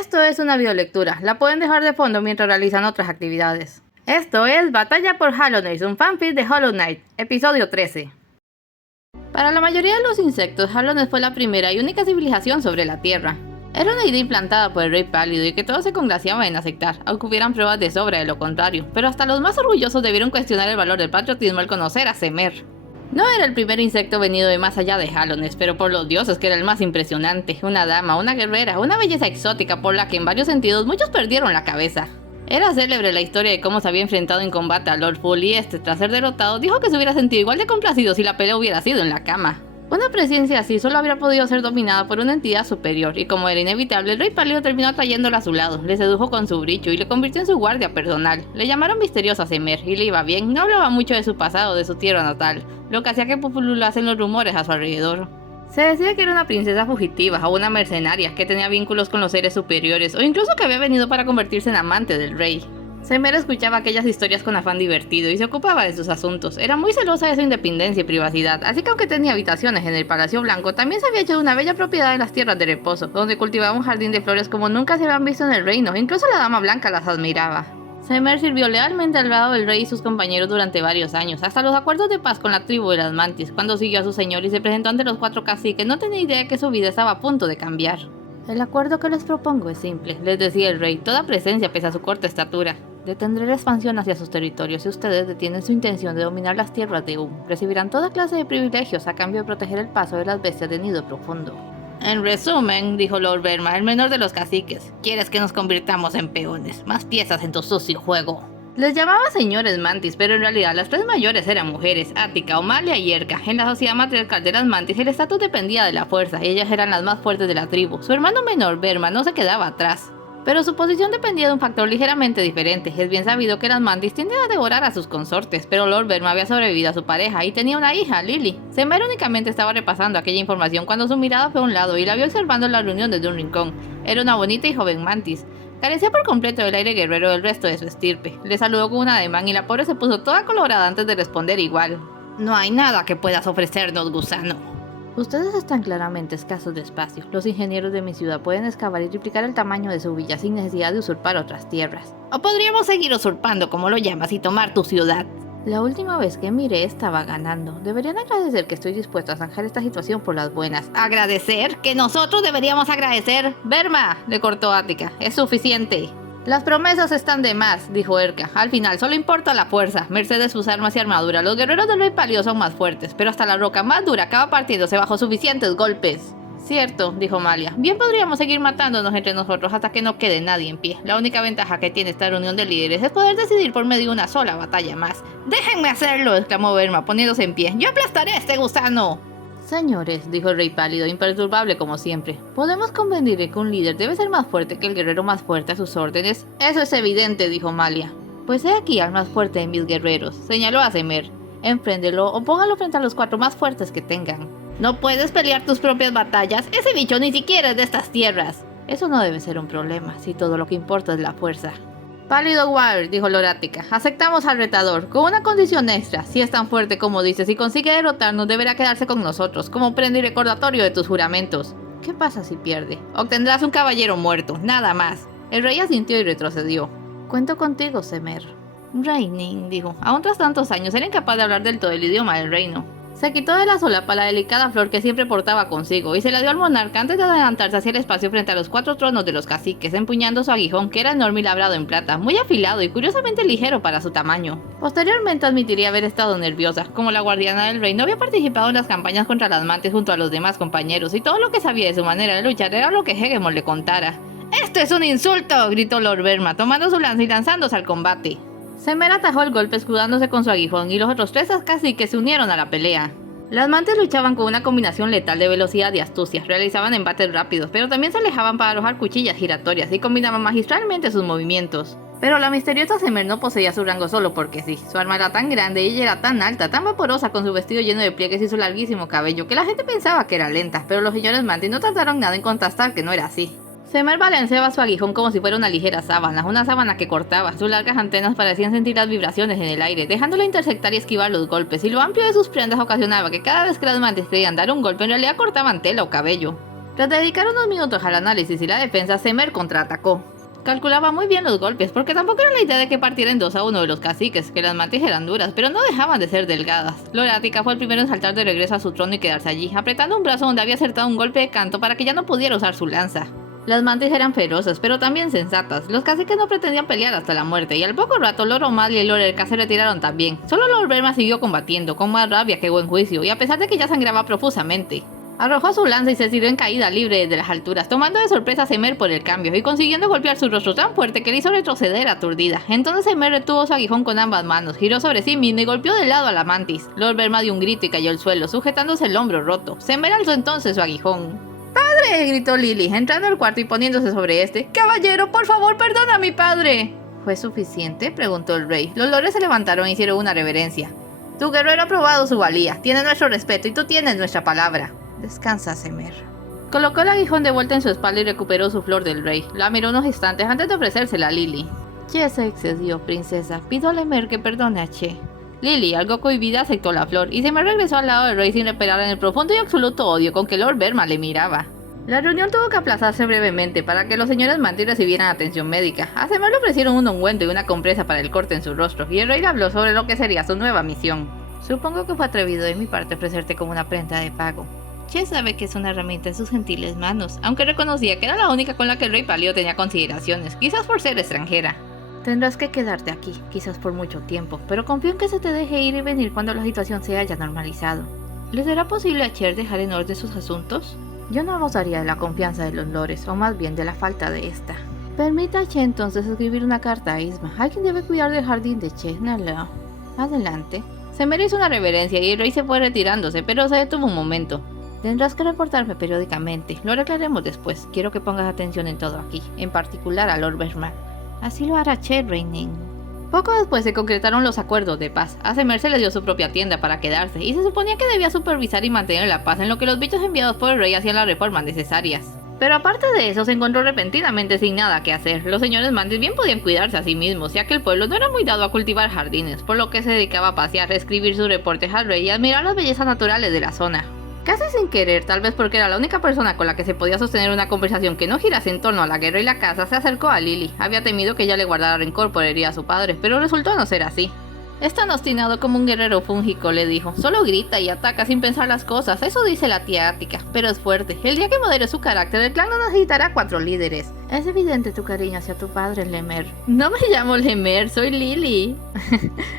Esto es una videolectura, la pueden dejar de fondo mientras realizan otras actividades. Esto es Batalla por Hallownest, un fanfic de Hollow Knight, episodio 13. Para la mayoría de los insectos, Hallownest fue la primera y única civilización sobre la Tierra. Era una idea implantada por el Rey Pálido y que todos se congraciaban en aceptar, aunque hubieran pruebas de sobra de lo contrario, pero hasta los más orgullosos debieron cuestionar el valor del patriotismo al conocer a Semer. No era el primer insecto venido de más allá de Hallownest, pero por los dioses que era el más impresionante, una dama, una guerrera, una belleza exótica por la que en varios sentidos muchos perdieron la cabeza. Era célebre la historia de cómo se había enfrentado en combate a Lord Full y tras ser derrotado, dijo que se hubiera sentido igual de complacido si la pelea hubiera sido en la cama. Una presencia así solo habría podido ser dominada por una entidad superior, y como era inevitable, el Rey Pálido terminó atrayéndola a su lado, le sedujo con su brillo y le convirtió en su guardia personal. Le llamaron misteriosa Semer, y le iba bien, no hablaba mucho de su pasado, de su tierra natal, lo que hacía que pululasen los rumores a su alrededor. Se decía que era una princesa fugitiva o una mercenaria, que tenía vínculos con los seres superiores, o incluso que había venido para convertirse en amante del rey. Semer escuchaba aquellas historias con afán divertido y se ocupaba de sus asuntos. Era muy celosa de su independencia y privacidad, así que aunque tenía habitaciones en el Palacio Blanco, también se había hecho de una bella propiedad en las tierras de reposo, donde cultivaba un jardín de flores como nunca se habían visto en el reino, incluso la Dama Blanca las admiraba. Semer sirvió lealmente al lado del rey y sus compañeros durante varios años, hasta los acuerdos de paz con la tribu de las Mantis. Cuando siguió a su señor y se presentó ante los 4 caciques, no tenía idea de que su vida estaba a punto de cambiar. El acuerdo que les propongo es simple, les decía el rey, toda presencia pese a su corta estatura. Detendré la expansión hacia sus territorios si ustedes detienen su intención de dominar las tierras de Recibirán toda clase de privilegios a cambio de proteger el paso de las bestias de nido profundo. En resumen, dijo Lord Verma, el menor de los caciques, quieres que nos convirtamos en peones, más piezas en tu sucio juego. Les llamaba señores Mantis, pero en realidad las 3 mayores eran mujeres, Ática, Omalia y Erka. En la sociedad matriarcal de las Mantis el estatus dependía de la fuerza, y ellas eran las más fuertes de la tribu. Su hermano menor, Verma, no se quedaba atrás. Pero su posición dependía de un factor ligeramente diferente. Es bien sabido que las Mantis tienden a devorar a sus consortes, pero Lord Verma había sobrevivido a su pareja y tenía una hija, Lily. Semer únicamente estaba repasando aquella información cuando su mirada fue a un lado y la vio observando la reunión desde un rincón. Era una bonita y joven Mantis. Carecía por completo del aire guerrero del resto de su estirpe. Le saludó con un ademán y la pobre se puso toda colorada antes de responder igual. No hay nada que puedas ofrecernos, gusano. Ustedes están claramente escasos de espacio. Los ingenieros de mi ciudad pueden excavar y triplicar el tamaño de su villa sin necesidad de usurpar otras tierras. O podríamos seguir usurpando, como lo llamas, y tomar tu ciudad. La última vez que miré estaba ganando. Deberían agradecer que estoy dispuesto a zanjar esta situación por las buenas. ¿Agradecer? ¿Que nosotros deberíamos agradecer? Verma, le cortó Ática. Es suficiente. Las promesas están de más, dijo Erka. Al final solo importa la fuerza, merced de sus armas y armadura. Los guerreros del Rey Pálido son más fuertes, pero hasta la roca más dura acaba partiéndose bajo suficientes golpes. Cierto, dijo Malia. Bien podríamos seguir matándonos entre nosotros hasta que no quede nadie en pie. La única ventaja que tiene esta reunión de líderes es poder decidir por medio de una sola batalla más. ¡Déjenme hacerlo!, exclamó Verma, poniéndose en pie. ¡Yo aplastaré a este gusano! Señores, dijo el Rey Pálido, imperturbable como siempre, ¿podemos convenir en que un líder debe ser más fuerte que el guerrero más fuerte a sus órdenes? Eso es evidente, dijo Malia. Pues he aquí al más fuerte de mis guerreros, señaló a Semer. Enfréndelo o póngalo frente a los 4 más fuertes que tengan. ¿No puedes pelear tus propias batallas? Ese bicho ni siquiera es de estas tierras. Eso no debe ser un problema, si todo lo que importa es la fuerza. Pálido Wire, dijo Lorática, aceptamos al retador, con una condición extra. Si es tan fuerte como dices y consigue derrotarnos, deberá quedarse con nosotros, como prenda y recordatorio de tus juramentos. ¿Qué pasa si pierde? Obtendrás un caballero muerto, nada más. El rey asintió y retrocedió. Cuento contigo, Semer. Reinin, dijo, aún tras tantos años era incapaz de hablar del todo el idioma del reino. Se quitó de la solapa la delicada flor que siempre portaba consigo y se la dio al monarca antes de adelantarse hacia el espacio frente a los 4 tronos de los caciques, empuñando su aguijón que era enorme y labrado en plata, muy afilado y curiosamente ligero para su tamaño. Posteriormente admitiría haber estado nerviosa, como la guardiana del rey no había participado en las campañas contra las Mantis junto a los demás compañeros y todo lo que sabía de su manera de luchar era lo que Hegemon le contara. ¡Esto es un insulto!, gritó Lord Verma, tomando su lanza y lanzándose al combate. Semer atajó el golpe escudándose con su aguijón y los otros 3 caciques se unieron a la pelea. Las Mantis luchaban con una combinación letal de velocidad y astucia, realizaban embates rápidos, pero también se alejaban para arrojar cuchillas giratorias y combinaban magistralmente sus movimientos. Pero la misteriosa Semer no poseía su rango solo porque sí. Su arma era tan grande y ella era tan alta, tan vaporosa con su vestido lleno de pliegues y su larguísimo cabello, que la gente pensaba que era lenta, pero los señores Mantis no tardaron nada en contrastar que no era así. Semer balanceaba su aguijón como si fuera una ligera sábana, una sábana que cortaba. Sus largas antenas parecían sentir las vibraciones en el aire, dejándola interceptar y esquivar los golpes, y lo amplio de sus prendas ocasionaba que cada vez que las Mantis querían dar un golpe, en realidad cortaban tela o cabello. Tras dedicar unos minutos al análisis y la defensa, Semer contraatacó. Calculaba muy bien los golpes, porque tampoco era la idea de que partiera en 2 a 1 de los caciques, que las mantis eran duras, pero no dejaban de ser delgadas. Lorática fue el primero en saltar de regreso a su trono y quedarse allí, apretando un brazo donde había acertado un golpe de canto para que ya no pudiera usar su lanza. Las mantis eran feroces, pero también sensatas. Los caciques no pretendían pelear hasta la muerte, y al poco rato Lord O'Malley y Lord Erika se retiraron también. Solo Lord Verma siguió combatiendo, con más rabia que buen juicio, y a pesar de que ya sangraba profusamente. Arrojó su lanza y se tiró en caída libre desde las alturas, tomando de sorpresa a Semer por el cambio y consiguiendo golpear su rostro tan fuerte que le hizo retroceder aturdida. Entonces Semer retuvo su aguijón con ambas manos, giró sobre sí mismo y golpeó de lado a la mantis. Lord Verma dio un grito y cayó al suelo, sujetándose el hombro roto. Semer alzó entonces su aguijón. ¡Padre!, gritó Lily, entrando al cuarto y poniéndose sobre este. ¡Caballero, por favor, perdona a mi padre! ¿Fue suficiente?, preguntó el rey. Los lores se levantaron e hicieron una reverencia. Tu guerrero ha probado su valía, tiene nuestro respeto y tú tienes nuestra palabra. Descansa, Semer. Colocó el aguijón de vuelta en su espalda y recuperó su flor del rey. La miró unos instantes antes de ofrecérsela a Lily. Che se excedió, princesa. Pido a Lemer que perdone a Che. Lily, algo cohibida, aceptó la flor y Semer regresó al lado del rey sin reparar en el profundo y absoluto odio con que Lord Verma le miraba. La reunión tuvo que aplazarse brevemente para que los señores mantis recibieran atención médica. A Semer le ofrecieron un ungüento y una compresa para el corte en su rostro, y el rey le habló sobre lo que sería su nueva misión. Supongo que fue atrevido de mi parte ofrecerte como una prenda de pago. Che sabe que es una herramienta en sus gentiles manos, aunque reconocía que era la única con la que el rey pálido tenía consideraciones, quizás por ser extranjera. Tendrás que quedarte aquí, quizás por mucho tiempo, pero confío en que se te deje ir y venir cuando la situación se haya normalizado. ¿Le será posible a Cher dejar en orden sus asuntos? Yo no gozaría de la confianza de los lores, o más bien de la falta de esta. Permita a Che entonces escribir una carta a Isma. Alguien debe cuidar del jardín de Che, no. Adelante. Semer hizo una reverencia y el rey se fue retirándose, pero se detuvo un momento. Tendrás que reportarme periódicamente, lo arreglaremos después. Quiero que pongas atención en todo aquí, en particular a Lord Verma. Así lo hará Che, Reinin. Poco después se concretaron los acuerdos de paz. A Semer se le dio su propia tienda para quedarse, y se suponía que debía supervisar y mantener la paz en lo que los bichos enviados por el rey hacían las reformas necesarias. Pero aparte de eso, se encontró repentinamente sin nada que hacer. Los señores mantis bien podían cuidarse a sí mismos, ya que el pueblo no era muy dado a cultivar jardines, por lo que se dedicaba a pasear, escribir sus reportes al rey y admirar las bellezas naturales de la zona. Casi sin querer, tal vez porque era la única persona con la que se podía sostener una conversación que no girase en torno a la guerra y la caza, se acercó a Lily. Había temido que ella le guardara rencor por herir a su padre, pero resultó no ser así. Es tan obstinado como un guerrero fúngico, le dijo. Solo grita y ataca sin pensar las cosas, eso dice la tía Ática, pero es fuerte. El día que modere su carácter, el clan no necesitará 4 líderes. Es evidente tu cariño hacia tu padre, Lemer. No me llamo Lemer, soy Lily.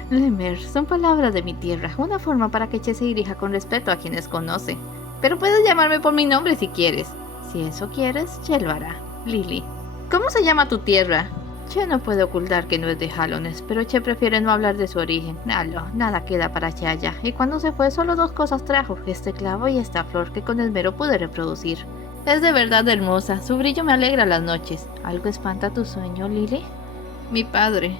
Lemer, son palabras de mi tierra, una forma para que Che se dirija con respeto a quienes conoce. Pero puedes llamarme por mi nombre si quieres. Si eso quieres, Che lo hará. Lily. ¿Cómo se llama tu tierra? Che no puede ocultar que no es de Hallones, pero Che prefiere no hablar de su origen. Nada queda para Che allá, y cuando se fue solo 2 cosas trajo, este clavo y esta flor que con esmero pude reproducir. Es de verdad hermosa, su brillo me alegra las noches. ¿Algo espanta tu sueño, Lily? Mi padre.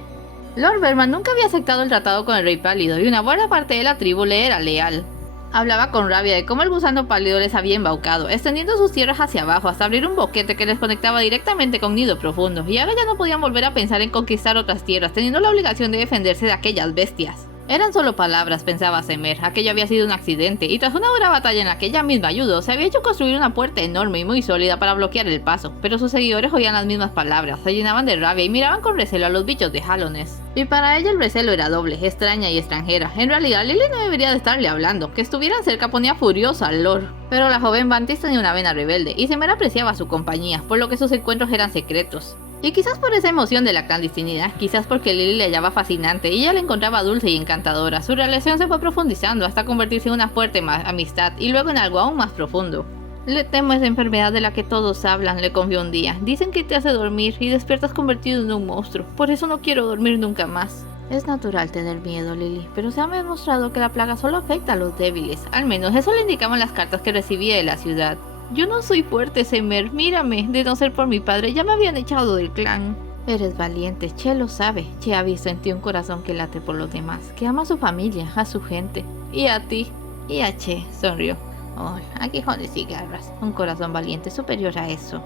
Lord Verma nunca había aceptado el tratado con el rey pálido, y una buena parte de la tribu le era leal. Hablaba con rabia de cómo el gusano pálido les había embaucado, extendiendo sus tierras hacia abajo hasta abrir un boquete que les conectaba directamente con Nido Profundo, y ahora ya no podían volver a pensar en conquistar otras tierras, teniendo la obligación de defenderse de aquellas bestias. Eran solo palabras, pensaba Semer, aquello había sido un accidente, y tras una dura batalla en la que ella misma ayudó, se había hecho construir una puerta enorme y muy sólida para bloquear el paso, pero sus seguidores oían las mismas palabras, se llenaban de rabia y miraban con recelo a los bichos de Hallones. Y para ella el recelo era doble, extraña y extranjera. En realidad Lily no debería de estarle hablando, que estuvieran cerca ponía furiosa al Lord. Pero la joven Bantis tenía una vena rebelde, y Semer apreciaba su compañía, por lo que sus encuentros eran secretos. Y quizás por esa emoción de la clandestinidad, quizás porque Lily le hallaba fascinante y ella la encontraba dulce y encantadora, su relación se fue profundizando hasta convertirse en una fuerte amistad y luego en algo aún más profundo. Le temo esa enfermedad de la que todos hablan, le confió un día. Dicen que te hace dormir y despiertas convertido en un monstruo, por eso no quiero dormir nunca más. Es natural tener miedo, Lily, pero se ha demostrado que la plaga solo afecta a los débiles, al menos eso le indicaban las cartas que recibía de la ciudad. Yo no soy fuerte, Semer, mírame, de no ser por mi padre ya me habían echado del clan. Eres valiente, Che lo sabe. Che ha visto en ti un corazón que late por los demás, que ama a su familia, a su gente. Y a ti. Y a Che, sonrió. Oh, aguijones y garras. Un corazón valiente superior a eso.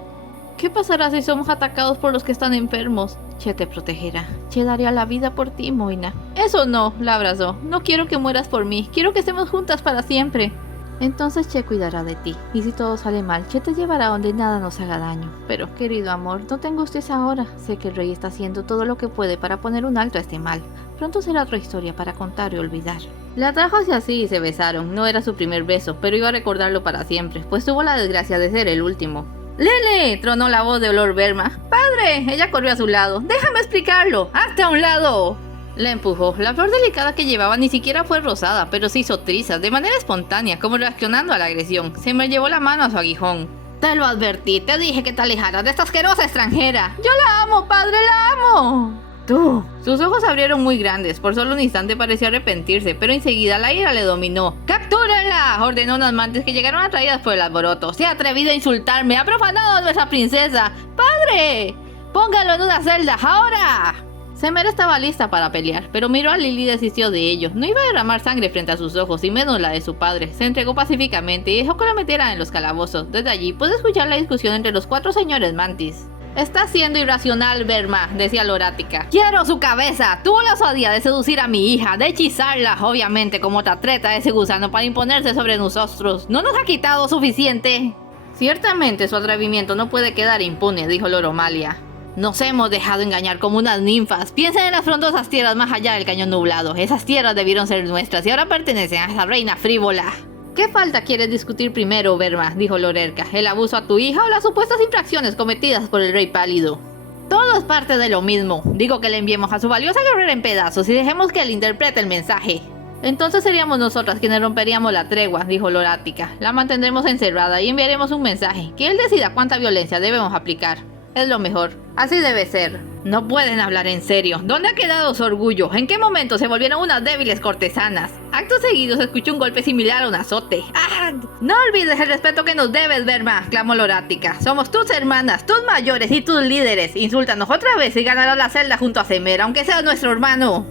¿Qué pasará si somos atacados por los que están enfermos? Che te protegerá. Che daría la vida por ti, Moina. Eso no, la abrazó. No quiero que mueras por mí. Quiero que estemos juntas para siempre. Entonces Che cuidará de ti, y si todo sale mal, Che te llevará donde nada nos haga daño. Pero, querido amor, no te angusties ahora. Sé que el rey está haciendo todo lo que puede para poner un alto a este mal. Pronto será otra historia para contar y olvidar. La trajo hacia sí y se besaron. No era su primer beso, pero iba a recordarlo para siempre, pues tuvo la desgracia de ser el último. ¡Lily! Tronó la voz de Lord Verma. ¡Padre! Ella corrió a su lado. ¡Déjame explicarlo! ¡Hazte a un lado! La empujó. La flor delicada que llevaba ni siquiera fue rosada, pero se hizo trizas de manera espontánea, como reaccionando a la agresión. Se me llevó la mano a su aguijón. Te lo advertí, te dije que te alejaras de esta asquerosa extranjera. ¡Yo la amo, padre, la amo! ¡Tú! Sus ojos se abrieron muy grandes. Por solo un instante pareció arrepentirse, pero enseguida la ira le dominó. ¡Captúrenla!, ordenó unas mantis que llegaron atraídas por el alboroto. ¡Se ha atrevido a insultarme! ¡Ha profanado a nuestra princesa! ¡Padre! ¡Póngalo en una celda, ahora! Semer estaba lista para pelear, pero miró a Lily y desistió de ello. No iba a derramar sangre frente a sus ojos, y menos la de su padre. Se entregó pacíficamente y dejó que la metieran en los calabozos. Desde allí pude escuchar la discusión entre los 4 señores mantis. Está siendo irracional, Verma, decía Lorática. ¡Quiero su cabeza! Tuvo la osadía de seducir a mi hija, de hechizarla, obviamente, como otra treta de ese gusano para imponerse sobre nosotros. ¿No nos ha quitado suficiente? Ciertamente su atrevimiento no puede quedar impune, dijo Loromalia. Nos hemos dejado engañar como unas ninfas. Piensen en las frondosas tierras más allá del cañón nublado. Esas tierras debieron ser nuestras y ahora pertenecen a esa reina frívola. ¿Qué falta quieres discutir primero, Verma?, dijo Lorelka. ¿El abuso a tu hija o las supuestas infracciones cometidas por el rey pálido? Todo es parte de lo mismo. Digo que le enviemos a su valiosa guerrera en pedazos y dejemos que él interprete el mensaje. Entonces seríamos nosotras quienes romperíamos la tregua, dijo Lorática. La mantendremos encerrada y enviaremos un mensaje. Que él decida cuánta violencia debemos aplicar. Es lo mejor. Así debe ser. No pueden hablar en serio. ¿Dónde ha quedado su orgullo? ¿En qué momento se volvieron unas débiles cortesanas? Acto seguido se escuchó un golpe similar a un azote. ¡Ah! No olvides el respeto que nos debes, Verma, clamó Lorática. Somos tus hermanas, tus mayores y tus líderes. Insúltanos otra vez y ganarás la celda junto a Semer, aunque sea nuestro hermano.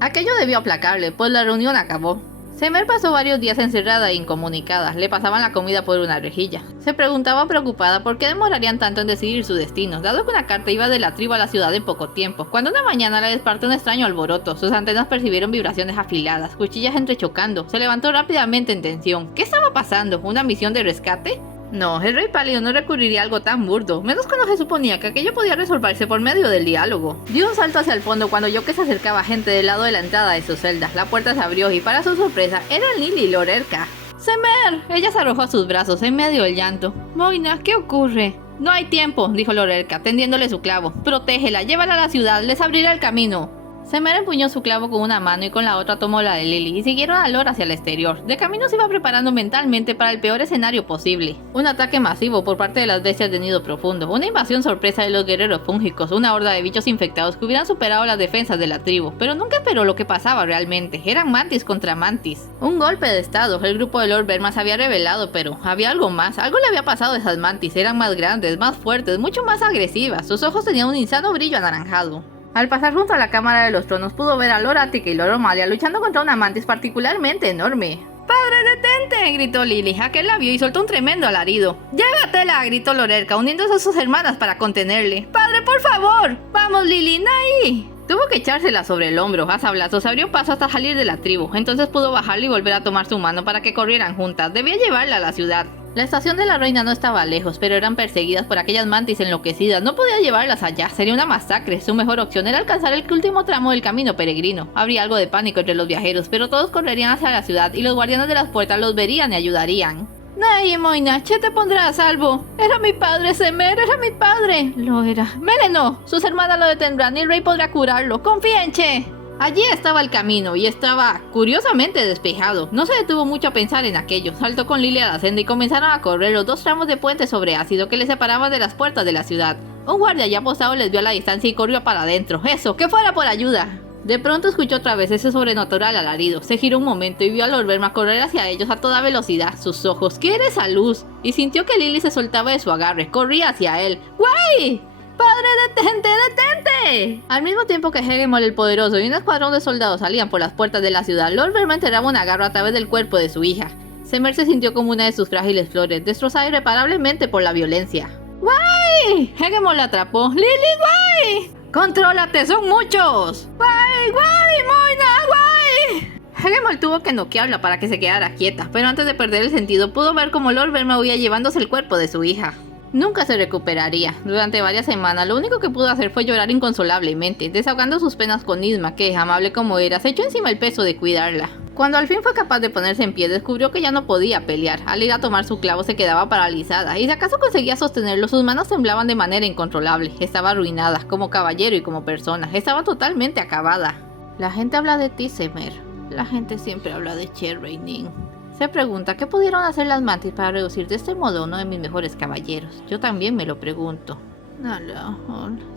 Aquello debió aplacarle, pues la reunión acabó. Semer pasó varios días encerrada e incomunicada. Le pasaban la comida por una rejilla. Se preguntaba preocupada por qué demorarían tanto en decidir su destino, dado que una carta iba de la tribu a la ciudad en poco tiempo. Cuando una mañana la despertó un extraño alboroto, sus antenas percibieron vibraciones afiladas, cuchillas entrechocando. Se levantó rápidamente en tensión. ¿Qué estaba pasando? ¿Una misión de rescate? No, el rey pálido no recurriría a algo tan burdo, menos cuando se suponía que aquello podía resolverse por medio del diálogo. Dio un salto hacia el fondo cuando oyó que se acercaba gente del lado de la entrada de su celda. La puerta se abrió y para su sorpresa eran Lily y Lorelka. ¡Semer! Ella se arrojó a sus brazos en medio del llanto. Moina, ¿qué ocurre? No hay tiempo, dijo Lorelka, tendiéndole su clavo. Protégela, llévala a la ciudad, les abrirá el camino. Semer empuñó su clavo con una mano y con la otra tomó la de Lily y siguieron a Lor hacia el exterior. De camino se iba preparando mentalmente para el peor escenario posible. Un ataque masivo por parte de las bestias de nido profundo, una invasión sorpresa de los guerreros fúngicos, una horda de bichos infectados que hubieran superado las defensas de la tribu, pero nunca esperó lo que pasaba realmente. Eran mantis contra mantis. Un golpe de estado. El grupo de Lord Verma se había revelado, pero había algo más. Algo le había pasado a esas mantis. Eran más grandes, más fuertes, mucho más agresivas. Sus ojos tenían un insano brillo anaranjado. Al pasar junto a la Cámara de los Tronos pudo ver a Lorática y Loromalia luchando contra una mantis particularmente enorme. ¡Padre, detente!, gritó Lily. Aquel la vio y soltó un tremendo alarido. ¡Llévatela!, gritó Lorelka, uniéndose a sus hermanas para contenerle. ¡Padre, por favor! ¡Vamos, Lily! ¡Naí! Tuvo que echársela sobre el hombro. A sablazos abrió paso hasta salir de la tribu. Entonces pudo bajarle y volver a tomar su mano para que corrieran juntas. Debía llevarla a la ciudad. La estación de la reina no estaba lejos, pero eran perseguidas por aquellas mantis enloquecidas. No podía llevarlas allá, sería una masacre. Su mejor opción era alcanzar el último tramo del camino peregrino. Habría algo de pánico entre los viajeros, pero todos correrían hacia la ciudad y los guardianes de las puertas los verían y ayudarían. Nay, Moina, Che te pondrá a salvo. Era mi padre, Semer, era mi padre. Lo era. Meleno, sus hermanas lo detendrán y el rey podrá curarlo. Confía en Che. Allí estaba el camino y estaba curiosamente despejado. No se detuvo mucho a pensar en aquello. Saltó con Lily a la senda y comenzaron a correr los 2 tramos de puente sobre ácido que les separaban de las puertas de la ciudad. Un guardia ya posado les vio a la distancia y corrió para adentro. ¡Eso! ¡Que fuera por ayuda! De pronto escuchó otra vez ese sobrenatural alarido. Se giró un momento y vio a Lord Verma correr hacia ellos a toda velocidad. Sus ojos, ¿qué era esa luz? Y sintió que Lily se soltaba de su agarre. Corría hacia él. ¡Guay! ¡Padre, detente, detente! Al mismo tiempo que Hegemol el Poderoso y un escuadrón de soldados salían por las puertas de la ciudad, Lord Verma enterraba un agarro a través del cuerpo de su hija. Semer se sintió como una de sus frágiles flores, destrozada irreparablemente por la violencia. ¡Guay! Hegemol la atrapó. ¡Lily, guay! ¡Contrólate, son muchos! ¡Guay, guay, Moina, guay! Hagemol tuvo que noquearla para que se quedara quieta, pero antes de perder el sentido pudo ver cómo Lord Verma huía llevándose el cuerpo de su hija. Nunca se recuperaría. Durante varias semanas lo único que pudo hacer fue llorar inconsolablemente, desahogando sus penas con Ysma, que, amable como era, se echó encima el peso de cuidarla. Cuando al fin fue capaz de ponerse en pie, descubrió que ya no podía pelear. Al ir a tomar su clavo se quedaba paralizada, y si acaso conseguía sostenerlo, sus manos temblaban de manera incontrolable. Estaba arruinada, como caballero y como persona. Estaba totalmente acabada. La gente habla de ti, Semer. La gente siempre habla de Cherry Ning. Se pregunta qué pudieron hacer las mantis para reducir de este modo a uno de mis mejores caballeros. Yo también me lo pregunto.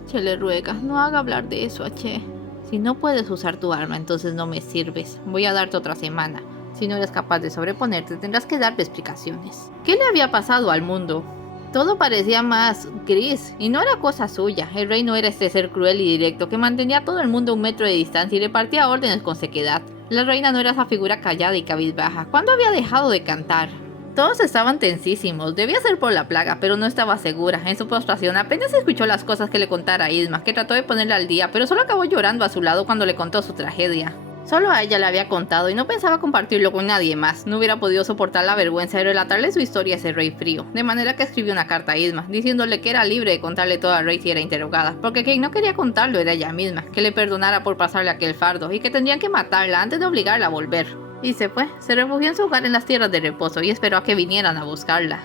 Che le ruega, no haga hablar de eso a Che. Si no puedes usar tu arma, entonces no me sirves. Voy a darte otra semana. Si no eres capaz de sobreponerte, tendrás que darme explicaciones. ¿Qué le había pasado al mundo? Todo parecía más gris, y no era cosa suya. El rey no era este ser cruel y directo que mantenía a todo el mundo a 1 metro de distancia y repartía órdenes con sequedad. La reina no era esa figura callada y cabizbaja. ¿Cuándo había dejado de cantar? Todos estaban tensísimos. Debía ser por la plaga, pero no estaba segura. En su postración apenas escuchó las cosas que le contara Ysma, que trató de ponerle al día, pero solo acabó llorando a su lado cuando le contó su tragedia. Solo a ella le había contado y no pensaba compartirlo con nadie más. No hubiera podido soportar la vergüenza de relatarle su historia a ese rey frío, de manera que escribió una carta a Ysma, diciéndole que era libre de contarle todo al rey si era interrogada, porque quien no quería contarlo era ella misma, que le perdonara por pasarle aquel fardo y que tendrían que matarla antes de obligarla a volver. Y se fue, se refugió en su hogar en las tierras de reposo y esperó a que vinieran a buscarla.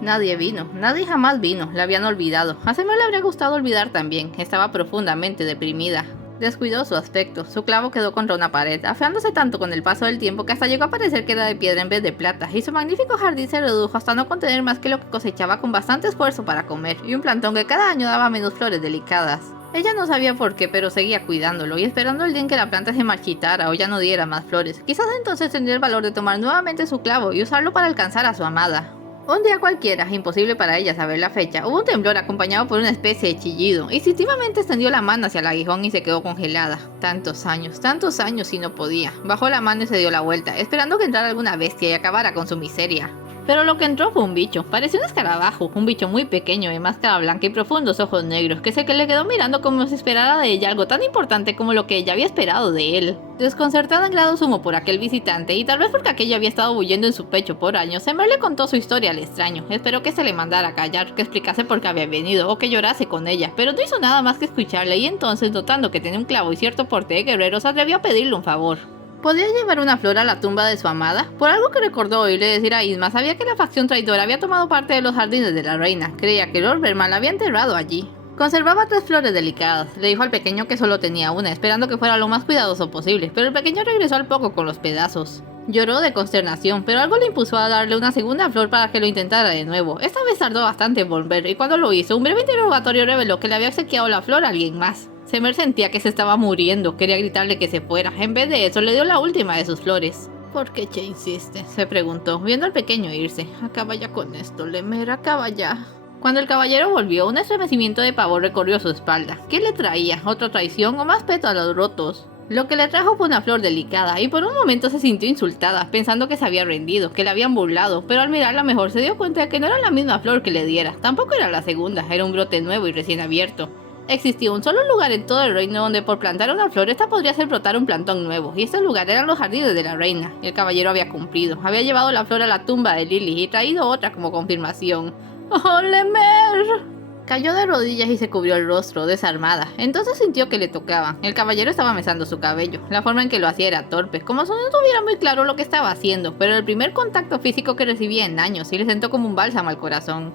Nadie vino, nadie jamás vino, la habían olvidado. A Semer le habría gustado olvidar también, estaba profundamente deprimida. Descuidó su aspecto, su clavo quedó contra una pared, afeándose tanto con el paso del tiempo que hasta llegó a parecer que era de piedra en vez de plata, y su magnífico jardín se redujo hasta no contener más que lo que cosechaba con bastante esfuerzo para comer, y un plantón que cada año daba menos flores delicadas. Ella no sabía por qué, pero seguía cuidándolo y esperando el día en que la planta se marchitara o ya no diera más flores. Quizás entonces tendría el valor de tomar nuevamente su clavo y usarlo para alcanzar a su amada. Un día cualquiera, imposible para ella saber la fecha, hubo un temblor acompañado por una especie de chillido. Instintivamente extendió la mano hacia el aguijón y se quedó congelada. Tantos años y no podía. Bajó la mano y se dio la vuelta, esperando que entrara alguna bestia y acabara con su miseria. Pero lo que entró fue un bicho, parecía un escarabajo, un bicho muy pequeño de máscara blanca y profundos ojos negros, que se le quedó mirando como si esperara de ella algo tan importante como lo que ella había esperado de él. Desconcertada en grado sumo por aquel visitante, y tal vez porque aquello había estado bulliendo en su pecho por años, Semer le contó su historia al extraño. Esperó que se le mandara a callar, que explicase por qué había venido, o que llorase con ella, pero no hizo nada más que escucharle, y entonces, notando que tenía un clavo y cierto porte de guerrero, se atrevió a pedirle un favor. ¿Podía llevar una flor a la tumba de su amada? Por algo que recordó oírle decir a Ysma, sabía que la facción traidora había tomado parte de los jardines de la reina. Creía que Lord Verma la había enterrado allí. Conservaba 3 flores delicadas. Le dijo al pequeño que solo tenía una, esperando que fuera lo más cuidadoso posible, pero el pequeño regresó al poco con los pedazos. Lloró de consternación, pero algo le impulsó a darle una segunda flor para que lo intentara de nuevo. Esta vez tardó bastante en volver, y cuando lo hizo, un breve interrogatorio reveló que le había obsequiado la flor a alguien más. Semer sentía que se estaba muriendo, quería gritarle que se fuera. En vez de eso, le dio la última de sus flores. ¿Por qué Che insiste?, se preguntó, viendo al pequeño irse. Acaba ya con esto, Lemer, acaba ya. Cuando el caballero volvió, un estremecimiento de pavor recorrió su espalda. ¿Qué le traía? ¿Otra traición o más pétalos rotos? Lo que le trajo fue una flor delicada, y por un momento se sintió insultada, pensando que se había rendido, que la habían burlado, pero al mirarla mejor se dio cuenta de que no era la misma flor que le diera. Tampoco era la segunda, era un brote nuevo y recién abierto. Existía un solo lugar en todo el reino donde por plantar una flor esta podría hacer brotar un plantón nuevo, y este lugar eran los jardines de la reina. El caballero había cumplido, había llevado la flor a la tumba de Lily y traído otra como confirmación. ¡Oh, Lemer! Cayó de rodillas y se cubrió el rostro, desarmada. Entonces sintió que le tocaban. El caballero estaba mesando su cabello. La forma en que lo hacía era torpe, como si no tuviera muy claro lo que estaba haciendo, pero el primer contacto físico que recibía en años y le sentó como un bálsamo al corazón.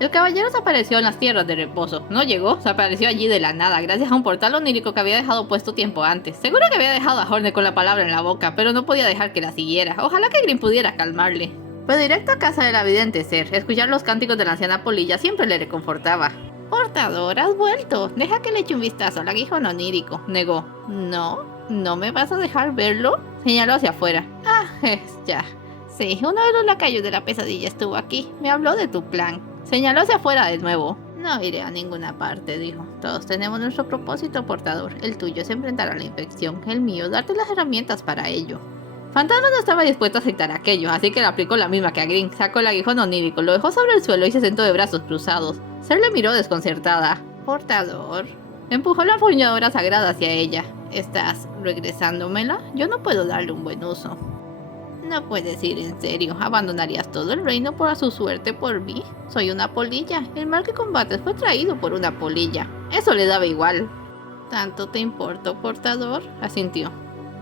El caballero se apareció en las tierras de reposo. No llegó, se apareció allí de la nada, gracias a un portal onírico que había dejado puesto tiempo antes. Seguro que había dejado a Hornet con la palabra en la boca, pero no podía dejar que la siguiera. Ojalá que Green pudiera calmarle. Fue directo a casa de la vidente Ser. Escuchar los cánticos de la anciana polilla siempre le reconfortaba. Portador, has vuelto. Deja que le eche un vistazo al aguijón onírico. Negó. ¿No me vas a dejar verlo? Señaló hacia afuera. Ya. Sí, uno de los lacayos de la pesadilla estuvo aquí. Me habló de tu plan. Señaló hacia afuera de nuevo. No iré a ninguna parte, dijo. Todos tenemos nuestro propósito, portador. El tuyo es enfrentar a la infección. El mío, darte las herramientas para ello. Fantasma no estaba dispuesto a aceptar aquello, así que le aplicó la misma que a Green. Sacó el aguijón onírico, lo dejó sobre el suelo y se sentó de brazos cruzados. Ser le miró desconcertada. Portador. Empujó la empuñadura sagrada hacia ella. ¿Estás regresándomela? Yo no puedo darle un buen uso. No puedes ir en serio. ¿Abandonarías todo el reino por su suerte por mí? Soy una polilla. El mal que combates fue traído por una polilla. Eso le daba igual. ¿Tanto te importo, portador? Asintió.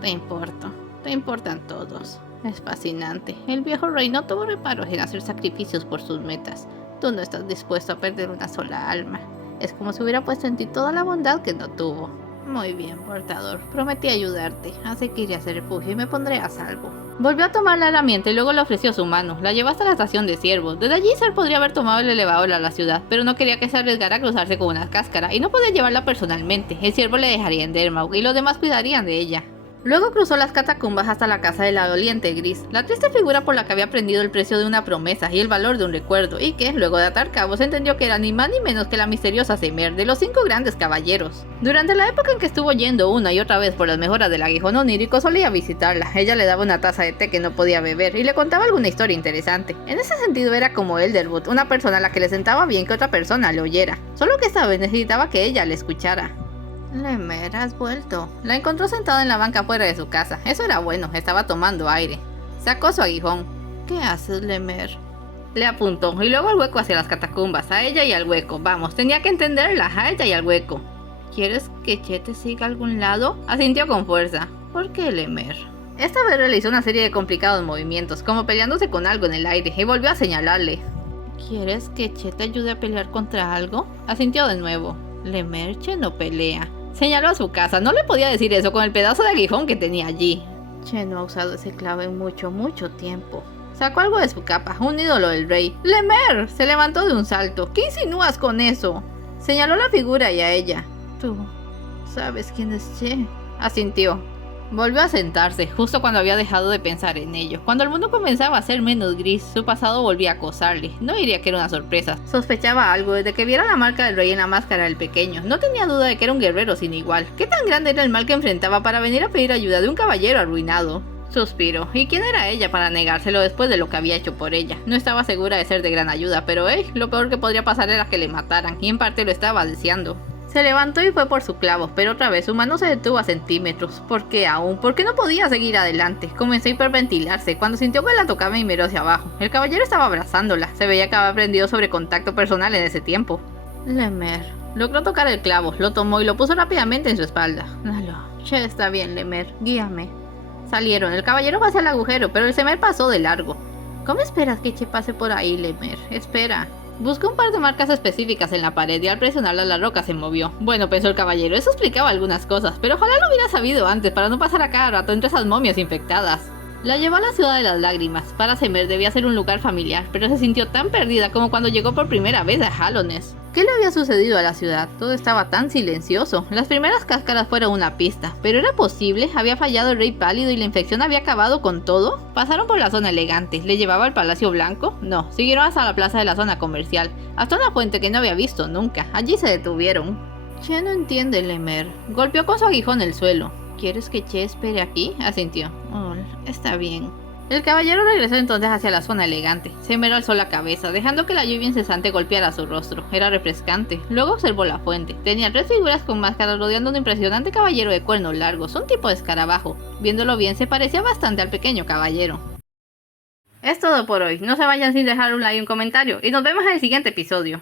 Te importo. Te importan todos. Es fascinante. El viejo rey no tuvo reparos en hacer sacrificios por sus metas. Tú no estás dispuesto a perder una sola alma. Es como si hubiera puesto en ti toda la bondad que no tuvo. Muy bien, portador. Prometí ayudarte. Así que iré a ese refugio y me pondré a salvo. Volvió a tomar la herramienta y luego le ofreció su mano. La llevó hasta la estación de ciervos. Desde allí Ser podría haber tomado el elevador a la ciudad, pero no quería que se arriesgara a cruzarse con una cáscara y no podía llevarla personalmente. El ciervo le dejaría en Dermaug y los demás cuidarían de ella. Luego cruzó las catacumbas hasta la casa de la doliente Gris, la triste figura por la que había aprendido el precio de una promesa y el valor de un recuerdo, y que, luego de atar cabos, entendió que era ni más ni menos que la misteriosa Semer de los 5 grandes caballeros. Durante la época en que estuvo yendo una y otra vez por las mejoras del aguijón onírico, solía visitarla. Ella le daba una taza de té que no podía beber y le contaba alguna historia interesante. En ese sentido era como Elderwood, una persona a la que le sentaba bien que otra persona le oyera, solo que esta vez necesitaba que ella le escuchara. Lemer, has vuelto. La encontró sentada en la banca fuera de su casa. Eso era bueno, estaba tomando aire. Sacó su aguijón. ¿Qué haces, Lemer? Le apuntó y luego al hueco hacia las catacumbas, a ella y al hueco. Vamos, tenía que entenderla, a ella y al hueco. ¿Quieres que Che te siga a algún lado? Asintió con fuerza. ¿Por qué, Lemer? Esta vez realizó una serie de complicados movimientos, como peleándose con algo en el aire, y volvió a señalarle. ¿Quieres que Che te ayude a pelear contra algo? Asintió de nuevo. Lemer, Che no pelea. Señaló a su casa. No le podía decir eso con el pedazo de aguijón que tenía allí. Che no ha usado ese clavo en mucho tiempo. Sacó algo de su capa, un ídolo del rey. ¡Lemer! Se levantó de un salto. ¿Qué insinúas con eso? Señaló la figura y a ella. Tú sabes quién es Che. Asintió. Volvió a sentarse, justo cuando había dejado de pensar en ello. Cuando el mundo comenzaba a ser menos gris, su pasado volvía a acosarle. No diría que era una sorpresa. Sospechaba algo desde que viera la marca del rey en la máscara del pequeño. No tenía duda de que era un guerrero sin igual. ¿Qué tan grande era el mal que enfrentaba para venir a pedir ayuda de un caballero arruinado? Suspiró. ¿Y quién era ella para negárselo después de lo que había hecho por ella? No estaba segura de ser de gran ayuda, pero lo peor que podría pasar era que le mataran, y en parte lo estaba deseando. Se levantó y fue por su clavo, pero otra vez su mano se detuvo a centímetros. ¿Por qué aún? ¿Por qué no podía seguir adelante? Comenzó a hiperventilarse cuando sintió que la tocaba y miró hacia abajo. El caballero estaba abrazándola. Se veía que había aprendido sobre contacto personal en ese tiempo. Lemer. Logró tocar el clavo, lo tomó y lo puso rápidamente en su espalda. Nalo. Che, está bien, Lemer. Guíame. Salieron. El caballero fue hacia el agujero, pero el Semer pasó de largo. ¿Cómo esperas que Che pase por ahí, Lemer? Espera. Buscó un par de marcas específicas en la pared y al presionarla la roca se movió. Bueno, pensó el caballero, eso explicaba algunas cosas, pero ojalá lo hubiera sabido antes para no pasar a cada rato entre esas momias infectadas. La llevó a la ciudad de las lágrimas. Para Semer debía ser un lugar familiar, pero se sintió tan perdida como cuando llegó por primera vez a Hallownest. ¿Qué le había sucedido a la ciudad? Todo estaba tan silencioso. Las primeras cáscaras fueron una pista, pero ¿era posible? ¿Había fallado el rey pálido y la infección había acabado con todo? Pasaron por la zona elegante. ¿Le llevaba al Palacio Blanco? No, siguieron hasta la plaza de la zona comercial, hasta una fuente que no había visto nunca. Allí se detuvieron. Che no entiende, Lemer. Golpeó con su aguijón el suelo. ¿Quieres que Che espere aquí? Asintió. Oh, está bien. El caballero regresó entonces hacia la zona elegante. Semer alzó la cabeza, dejando que la lluvia incesante golpeara su rostro. Era refrescante. Luego observó la fuente. Tenía 3 figuras con máscaras rodeando un impresionante caballero de cuernos largos, un tipo de escarabajo. Viéndolo bien, se parecía bastante al pequeño caballero. Es todo por hoy. No se vayan sin dejar un like y un comentario, y nos vemos en el siguiente episodio.